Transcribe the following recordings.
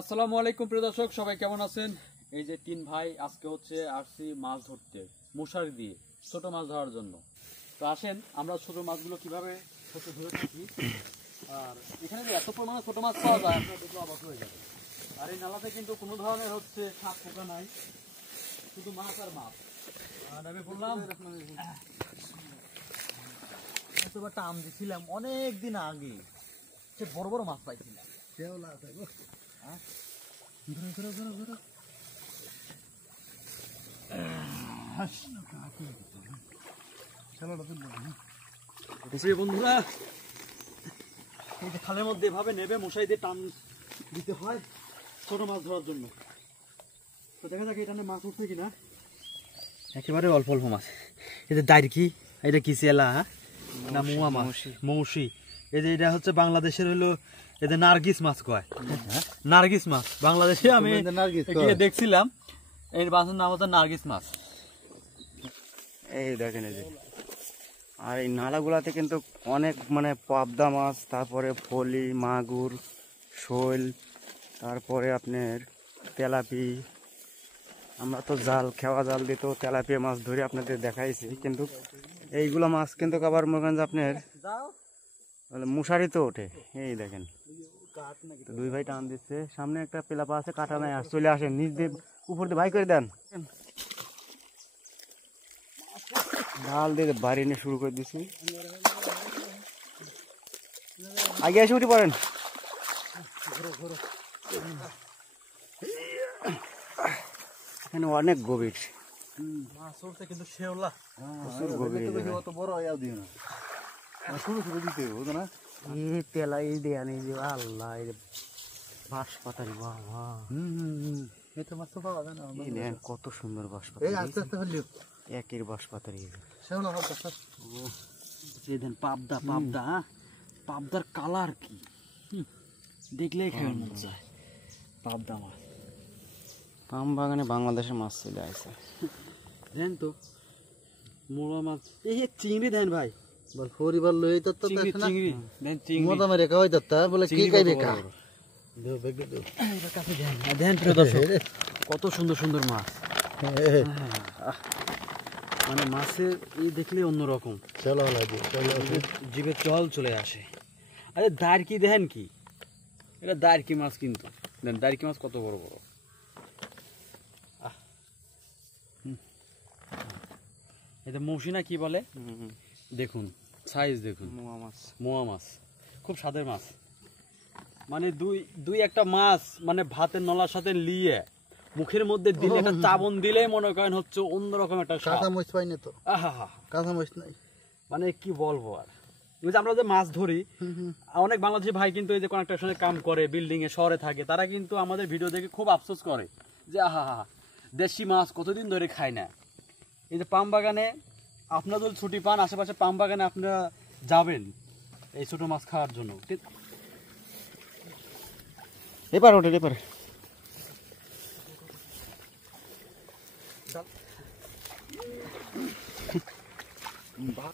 আসসালামু আলাইকুম প্রিয় দর্শক, সবাই কেমন আছেন? এই যে তিন ভাই আজকে হচ্ছে আসছি মাছ ধরতে, মশারি দিয়ে ছোট মাছ ধরার জন্য। তো আসেন আমরা ছোট মাছগুলো কিভাবে হচ্ছে ধরে থাকি। আর এখানে যে এত পরিমাণে ছোট মাছ পাওয়া যায় আপনারা দেখলে অবাক হয়ে যাবে। আর এই নালাতে কিন্তু কোনো ধরনের হচ্ছে সাপ পোকা নাই, শুধু মাছ আর মাছ। আর আমি বললাম এতবার টান দিছিলাম অনেক দিন আগে, সে বড় বড় মাছ পাইছিলাম। বন্ধুরা এই যে খালের মধ্যে এভাবে নেবে মশাই দিয়ে টান দিতে হয় ছোট মাছ ধরার জন্য। তো দেখা যাক এখানে মাছ উঠছে কিনা। একেবারে অল্প অল্প মাছ। এটা দাঁড়কি, এটা কি চেলা না মুয়া মাছ, মৌসি। এই যে এটা হচ্ছে বাংলাদেশের হলো এদের নার্গিস মাছ কয়, নার্গিস মাছ। বাংলাদেশে আমি গিয়ে দেখছিলাম এই মাছের নাম হচ্ছে নার্গিস মাছ। এই দেখেন এই যে, আর এই নালাগুলাতে কিন্তু অনেক মানে পাবদা মাছ, তারপরে ফলি, মাগুর, শোল, তারপরে আপনার তেলাপি। আমরা তো জাল, খেওয়া জাল দিয়ে তো তেলাপিয়া মাছ ধরে আপনাদের দেখাইছি, কিন্তু এইগুলো মাছ কিন্তু আবার মনে করেন যে আপনার মশারি তো ওঠে। এই দেখেন দুই ভাই টান দিচ্ছে, সামনে একটা পেলাপা আছে, কাটা নাই, আর চলে আসেন নিচ দিয়ে উপর দিয়ে ভাই করে দেন। ডাল দিয়ে বাড়ি নিয়ে শুরু করে দিছি, আগে এসে উঠে পড়েন। এখানে অনেক গভীর মাছ উঠছে কিন্তু শেওলা প্রচুর গভীর। অত বড় ইয়াও দিও না, ছোট ছোট দিতে হবে না। এই তেলা এই দেয়া নেই যে, আল্লাহ এই বাঁশ পাতারি, বাবা এটা মাছ তো পাওয়া যায় না। এই দেখেন কত সুন্দর বাঁশ পাতারি, আস্তে আস্তে হলিও একের বাঁশ পাতারি। শেওলা হবে স্যার। এই দেন পাবদা, পাবদা পাবদার কালার কি দেখলেই খাওয়ার মন চায়। পাবদা মাছ পাম বাগানে বাংলাদেশের মাছ চলে আসছে। দেন তো মোড়া মাছ, এই চিংড়ি দেন ভাই। বল পরিবার লই তো তো চিংড়ি চিংড়ি দেন, চিংড়ি মোটা মেরে খাওয়াই দত্তা বলে কি খাইবে কা দেও বেগ দেও কাছে দেন। দেন প্রিয় দর্শক, কত সুন্দর সুন্দর মাছ। মানে মাছের এই দেখলে অন্যরকম, চলো লাগে চলো জিভে জল চলে আসে। আরে দাঁড়কি দেখেন কি, এটা দাঁড়কি মাছ কিন্তু দেন, দাঁড়কি মাছ কত বড় বড়। এটা মৌসি না কি বলে, দেখুন সাইজ দেখুন। মোয়া মাছ, মোয়া মাছ খুব স্বাদের মাছ। মানে দুই একটা মাছ মানে ভাতের নলার সাথে লিয়ে মুখের মধ্যে দিলে, একটা চাবন দিলেই মনে করেন হচ্ছে অন্যরকম একটা স্বাদ। কাঁচা মরিচ পাই না তো, আহা, কাঁচা মরিচ নাই। মানে কি বলবো আর। ওই যে আমরা যে মাছ ধরি, অনেক বাংলাদেশি ভাই কিন্তু এই যে কনস্ট্রাকশনে কাম করে, বিল্ডিং এ শহরে থাকে, তারা কিন্তু আমাদের ভিডিও দেখে খুব আফসোস করে যে আহা দেশি মাছ কতদিন ধরে খায় না। এই যে পাম বাগানে আপনারা যদি ছুটি পান, আশেপাশে পাম বাগানে আপনারা যাবেন এই ছোট মাছ খাওয়ার জন্য। এবার ওঠে এবার।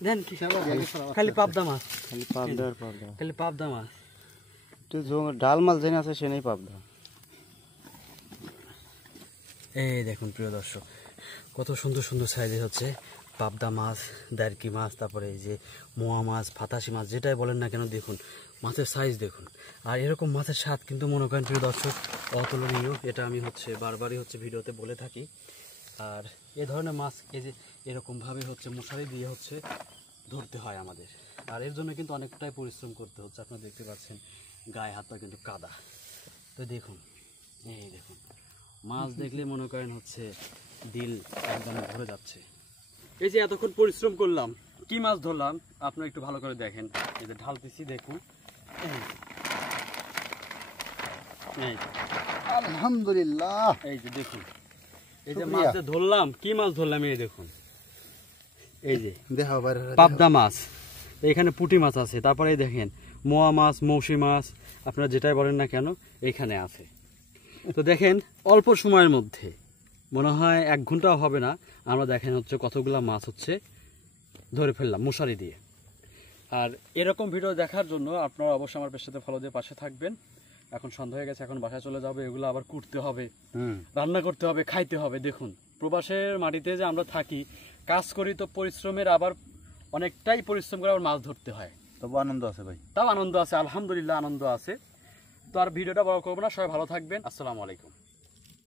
দেন কি খালি পাবদা মাছ, খালি পাবদা আর পাবদা, খালি পাবদা মাছ। ডাল মাছ জেনে আছে সে নেই পাবদা। এই দেখুন প্রিয় দর্শক, কত সুন্দর সুন্দর সাইজের হচ্ছে পাবদা মাছ, দাঁড়কি মাছ, তারপরে এই যে মোয়া মাছ, ফাতাসি মাছ, যেটাই বলেন না কেন, দেখুন মাছের সাইজ দেখুন। আর এরকম মাছের স্বাদ কিন্তু মনে করেন প্রিয় দর্শক অতুলনীয়। এটা আমি হচ্ছে বারবারই হচ্ছে ভিডিওতে বলে থাকি। আর এ ধরনের মাছ এই যে এরকমভাবে হচ্ছে মশারি দিয়ে হচ্ছে ধরতে হয় আমাদের। আর এর জন্য কিন্তু অনেকটাই পরিশ্রম করতে হচ্ছে। আপনারা দেখতে পাচ্ছেন গায়ে হাত পা কিন্তু কাদা। তো দেখুন, এই দেখুন মাছ দেখলে মনে করেন হচ্ছে দিল একদম ভরে যাচ্ছে। এই যে এতক্ষণ পরিশ্রম করলাম, কি মাছ ধরলাম আপনারা একটু ভালো করে দেখেন। এই যে ঢালতেছি দেখুন, এই আলহামদুলিল্লাহ। এই যে দেখুন, এই যে মাছ ধরলাম, কি মাছ ধরলাম এই দেখুন। এই যে দেখা বাইরে পাবদা মাছ, এখানে পুঁটি মাছ আছে, তারপরে এই দেখেন মোয়া মাছ, মৌসি মাছ, আপনারা যেটাই বলেন না কেন এখানে আছে। তো দেখেন অল্প সময়ের মধ্যে মনে হয় 1 ঘন্টাও হবে না, আমরা দেখেন হচ্ছে কতগুলা মাছ হচ্ছে ধরে ফেললাম মশারি দিয়ে। আর এরকম ভিডিও দেখার জন্য আপনারা অবশ্যই আমার সাথে ফলো দিয়ে পাশে থাকবেন। এখন সন্ধ্যা হয়ে গেছে, এখন বাসায় চলে যাবে, এগুলো আবার কুটতে হবে, হুম রান্না করতে হবে, খাইতে হবে। দেখুন প্রবাসের মাটিতে যে আমরা থাকি, কাজ করি, তো পরিশ্রমের আবার অনেকটাই পরিশ্রম করে আবার মাছ ধরতে হয়। তবু আনন্দ আছে ভাই। তাও আনন্দ আছে, আলহামদুলিল্লাহ আনন্দ আছে। তো আর ভিডিওটা বড় করবো না, সবাই ভালো থাকবেন, আসসালামু আলাইকুম।